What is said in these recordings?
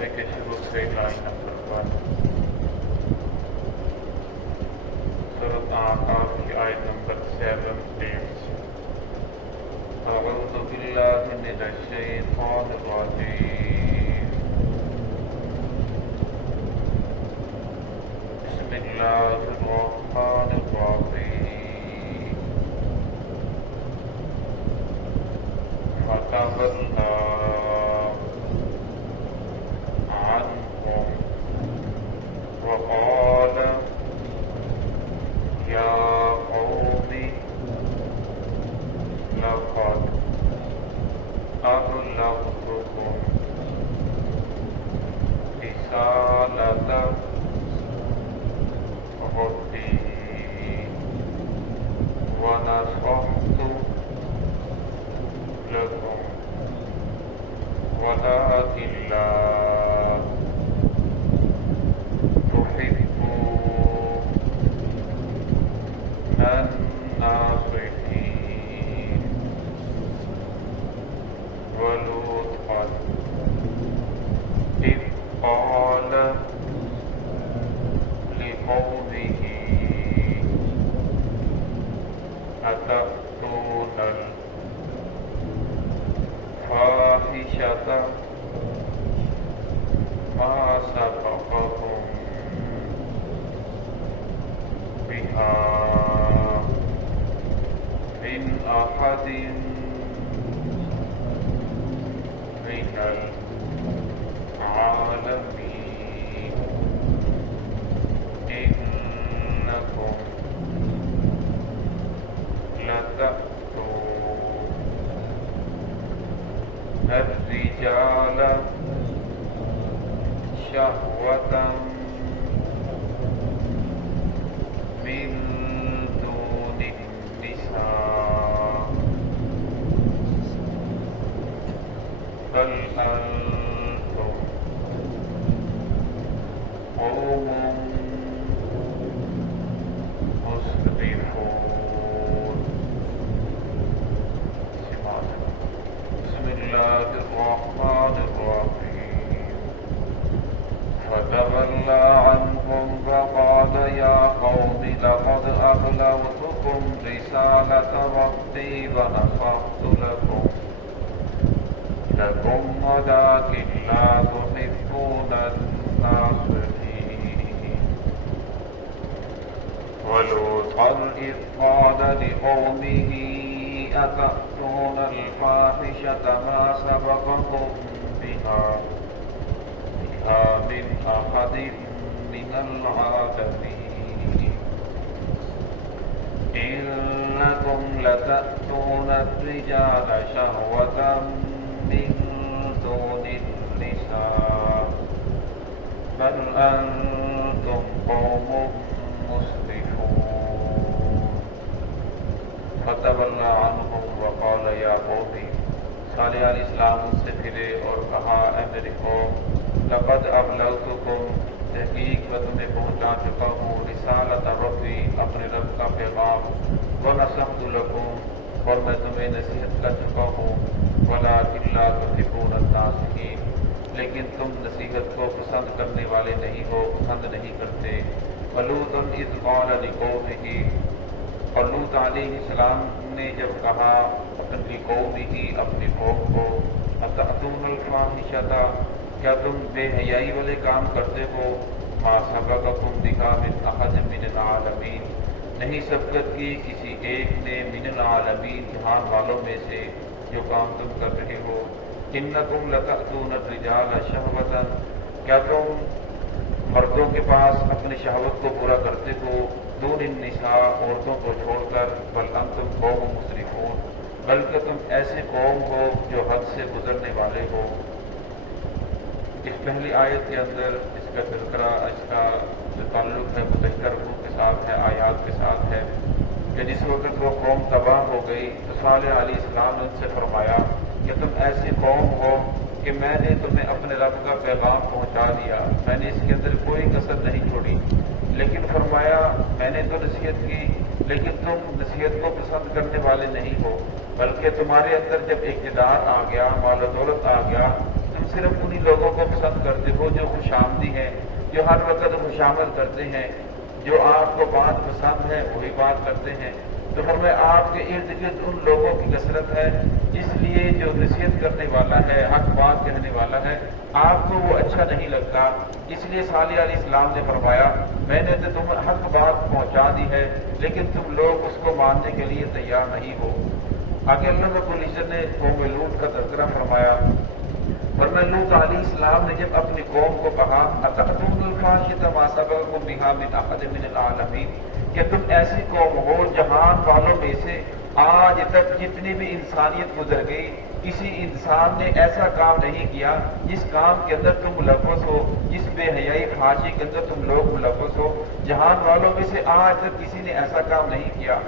صفحے کے شروع سے لائن نمبر 1 سورۃ اعراف کی آیت نمبر 7 اعوذ باللہ من الشیطان الرجیم بسم اللہ الرحمن الرحیم فتولی عنهم وقال يا قوم لقد أبلغتكم رسالة ربي ونصحت لكم ولكن لا تحبون الناصحين ولوطا إذ قال لقومه أتأتون الفاحشة ما سبقكم بها من أحد من العالمين إنكم لتأتون الرجال شهوة من دون النساء بل أنتم قوم مسرفون بسم الله الرحمن الرحيم فتولى عنهم وقال يا قوم لقد أبلغتكم رسالة ربي ونصحت لكم ولكن لا تحبون الناصحين ولوطا إذ قال لقومه أتأتون الفاحشة ما سبقكم بها من أحد من العالمين إنكم لتأتون الرجال شهوة من دون النساء بل أنتم قوم مسرفون فتولى عنهم وقال يا قوم صالح علیہ السلام ان سے پھرے اور کہا اے میرے قوم لقد ابلغتکم تحقیق میں تمہیں پہنچا چکا ہوں رسالت ربی اپنے رب کا پیغام ونصحت لکم اور میں تمہیں نصیحت کر چکا ہوں ولکن لا تحبون الناصحین لیکن تم نصیحت کو پسند کرنے والے نہیں ہو پسند نہیں کرتے ولوطا اذ قال لقومه اور لوط علیہ السلام نے جب کہا اپنی قوم ہی اپنی قوم کو اتأتون الفاحشۃ کیا تم بے حیائی والے کام کرتے ہو ما سبقکم بہا من احد من العالمین نہیں سبقت کی کسی ایک نے من العالمین جہان والوں میں سے جو کام تم کر رہے ہو انکم لتأتون الرجال شہوۃ کیا تم مردوں کے پاس اپنی شہوت کو پورا کرتے ہو دون النساء عورتوں کو چھوڑ کر بل انتم قوم مسرفون بلکہ تم ایسے قوم ہو جو حد سے گزرنے والے ہو اس پہلی آیت کے اندر اس کا تذکرہ اس کا جو تعلق ہے متحر روح کے ساتھ ہے آیات کے ساتھ ہے کہ جس وقت وہ قوم تباہ ہو گئی تو صالح علیہ السلام نے ان سے فرمایا کہ تم ایسی قوم ہو کہ میں نے تمہیں اپنے رب کا پیغام پہنچا دیا میں نے اس کے اندر کوئی کسر نہیں چھوڑی لیکن فرمایا میں نے تو نصیحت کی لیکن تم نصیحت کو پسند کرنے والے نہیں ہو بلکہ تمہارے اندر جب اقتدار آ گیا مال و دولت آ گیا تو तुम सिर्फ उन्हीं लोगों को पसंद करते हो जो खुशामदी हैं, जो हर वक्त खुशामद करते हैं, जो आपको बात पसंद है वही बात करते हैं। तो फरमाया आपके इर्द गिर्द उन लोगों की कसरत है, इसलिए जो नसीहत करने वाला है, हक बात कहने वाला है, आपको वो अच्छा नहीं लगता। इसलिए सालिह अलैहिस्सलाम ने फरमाया मैंने तो तुम हक बात पहुंचा दी है, लेकिन तुम लोग उसको मानने के लिए तैयार नहीं हो। आगे अल्लाह रब्बुल इज्जत ने कौम लूत का तज़किरा फरमाया। वरना लूत अलैहिस्सलाम ने जब अपनी कौम को कहा अतअतूनल फाहिशता मा सबक़कुम बिहा मिन अहदिन मिनल आलमीन, कि तुम ऐसी कौम हो जहान वालों में से आज तक जितनी भी इंसानियत गुजर गई, किसी इंसान ने ऐसा काम नहीं किया जिस काम के अंदर तुम मुलव्वस हो, जिस बेहयाई फाहिशी के अंदर तुम लोग मुलव्वस हो। जहान वालों में से आज तक किसी ने ऐसा काम नहीं किया।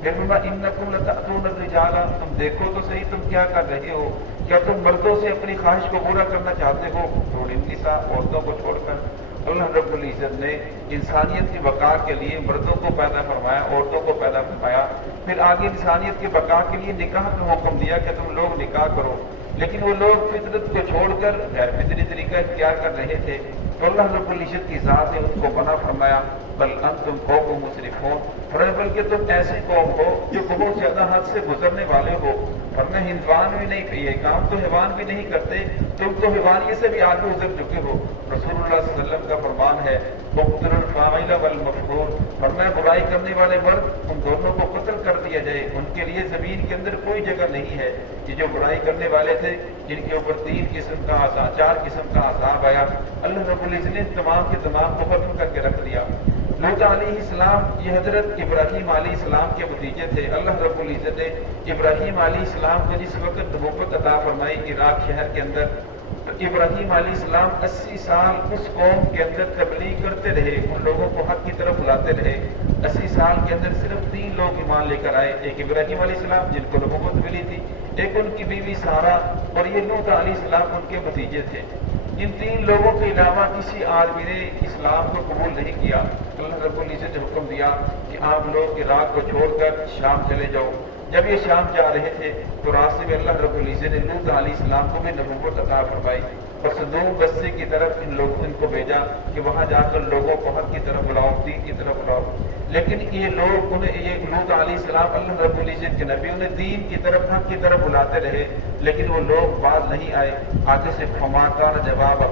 फिर इन्नकुम लतअतून अर्रिजाला, तुम देखो तो सही तुम क्या कर रहे हो, क्या तुम मर्दों से अपनी ख्वाहिश को पूरा करना चाहते हो? थोड़ी निसा औरतों को छोड़कर अल्लाह रब्बुल इज्जत ने इंसानियत की बका के लिए मर्दों को पैदा फरमाया, औरतों को पैदा फरमाया। फिर आगे इंसानियत की बका के लिए निकाह का हुक्म दिया कि तुम लोग निकाह करो। लेकिन वो लोग फितरत को छोड़कर गैर फितरी तरीका इख्तियार कर रहे थे। तो अल्लाह रब्बुल इज्जत की ज़ात ने उनको मना फरमाया बल अंतुम कौम मुसरिफून, बल्कि तुम ऐसी कौम हो जो बहुत ज्यादा हद से गुजरने वाले हो। वरना हिंदवान भी नहीं, ये काम तो हैवान भी नहीं करते, तुम तो हैवानियत से भी आगे गुजर चुके हो। रसूलुल्लाह सल्लल्लाहु अलैहि वसल्लम का फरमान है मुक़्तुल फाइल वल मफ़रूर, वरना बुराई करने वाले मर्द उन दोनों को कत्ल कर दिया जाए, उनके लिए जमीन के अंदर कोई जगह नहीं है। ये जो बुराई करने वाले थे जिनके ऊपर 3 किस्म का अज़ाब, 4 किस्म का अज़ाब आया, अल्लाह रब्बुल इज़्ज़त ने तमाम के तमाम को खत्म करके रख दिया। लूत अलैहिस्सलाम ये हजरत इब्राहीम अलैहिस्सलाम के भतीजे थे। अल्लाह रब्बुल इज़्ज़त ने इब्राहीम अलैहिस्सलाम को जिस वक्त नबूवत अता फरमाई इराक शहर के अंदर, तो इब्राहीम अलैहिस्सलाम 80 साल उस कौम के अंदर तबलीग करते रहे, उन लोगों को हक की तरफ बुलाते रहे। 80 साल के अंदर सिर्फ 3 लोग ईमान लेकर आए, एक इब्राहीम अलैहिस्सलाम जिनको नबूवत मिली थी, एक उनकी बीवी सारा, और ये लूत अलैहिस्सलाम उनके भतीजे थे। इन 3 लोगों के अलावा किसी आदमी ने इस्लाम को कबूल नहीं किया। अल्लाह रब्बुल इज़्ज़त ने हुक्म दिया कि आप लोग इराक को छोड़कर शाम चले जाओ। जब ये शाम जा रहे थे तो रास्ते में अल्लाह रब्बुल इज़्ज़त ने लूत अलैहिस्सलाम को भी नबूवत अता फरमाई और सदूम बस्ती की तरफ इनको भेजा कि वहां जाकर लोगों को हक की तरफ बुलाओ, दीन की तरफ बुलाओ। लेकिन ये लोग ये लूत अलैहिस्सलाम अल्लाह रब्बुल इज़्ज़त के नबी उन्हें दीन की तरफ, हक की तरफ बुलाते रहे, लेकिन वो लोग बात नहीं आए। आगे से फमाका जवाब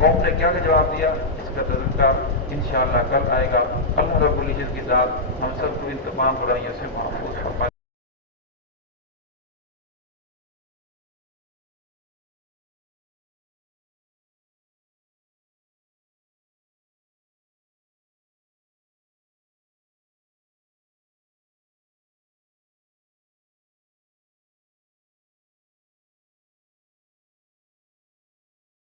कौम ने क्या जवाब दिया, इसका तज़किरा इंशाअल्लाह कल आएगा। अल्लाह रब्बुल इज़्ज़त की ज़ात हम सबको इन तमाम बुराइयों से महफूज फरमाए।